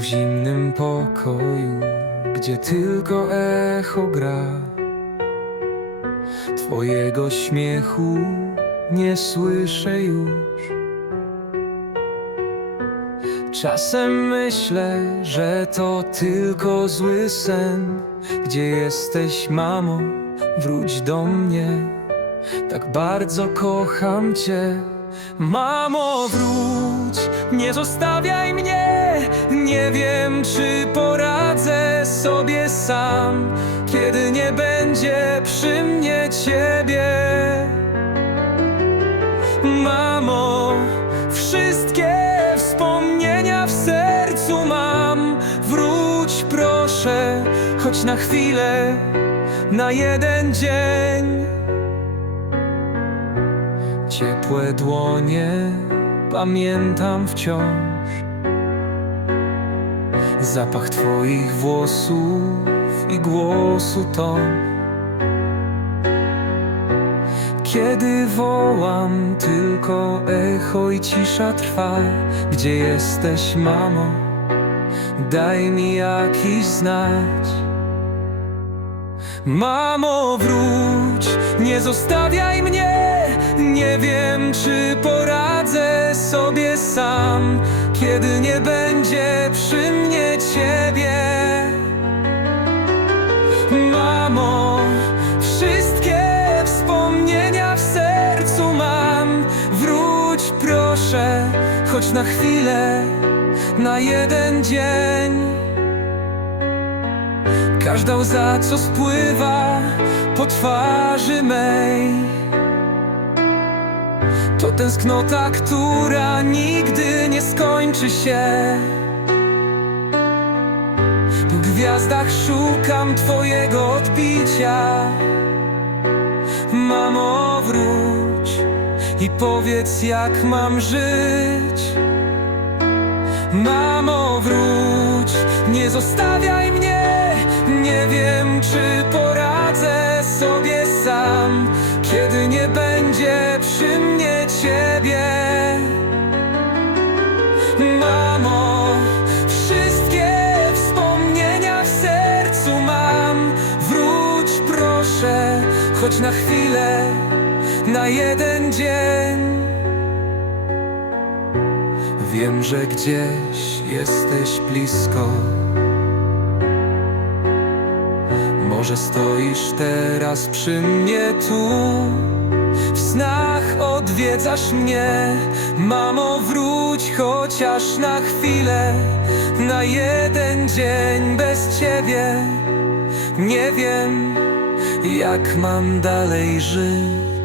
w zimnym pokoju, gdzie tylko echo gra. Twojego śmiechu nie słyszę już. Czasem myślę, że to tylko zły sen. Gdzie jesteś, mamo? Wróć do mnie. Tak bardzo kocham cię. Mamo, wróć, nie zostawiaj mnie. Nie wiem, czy poradzę sobie sam, kiedy nie będzie przy mnie ciebie. Mamo, wszystkie wspomnienia w sercu mam. Wróć, proszę, choć na chwilę, na jeden dzień. Ciepłe dłonie pamiętam wciąż. Zapach Twoich włosów i głosu ton. Kiedy wołam, tylko echo i cisza trwa. Gdzie jesteś, mamo? Daj mi jakiś znać. Mamo, wróć, nie zostawiaj mnie. Nie wiem, czy poradzę sobie sam, kiedy nie będzie przy mnie ciebie. Mamo, wszystkie wspomnienia w sercu mam. Wróć, proszę, choć na chwilę, na jeden dzień. Każda łza, co spływa po twarzy mej. To tęsknota, która nigdy nie skończy się. W gwiazdach szukam Twojego odbicia. Mamo, wróć i powiedz, jak mam żyć. Mamo, wróć, nie zostawiaj mnie. Nie wiem, czy poradzę sobie sam, kiedy nie będzie przy mnie ciebie. Mamo, wszystkie wspomnienia w sercu mam. Wróć, proszę, choć na chwilę, na jeden dzień. Wiem, że gdzieś jesteś blisko. Może stoisz teraz przy mnie tu. W snach odwiedzasz mnie. Mamo, wróć chociaż na chwilę. Na jeden dzień bez ciebie. Nie wiem, jak mam dalej żyć.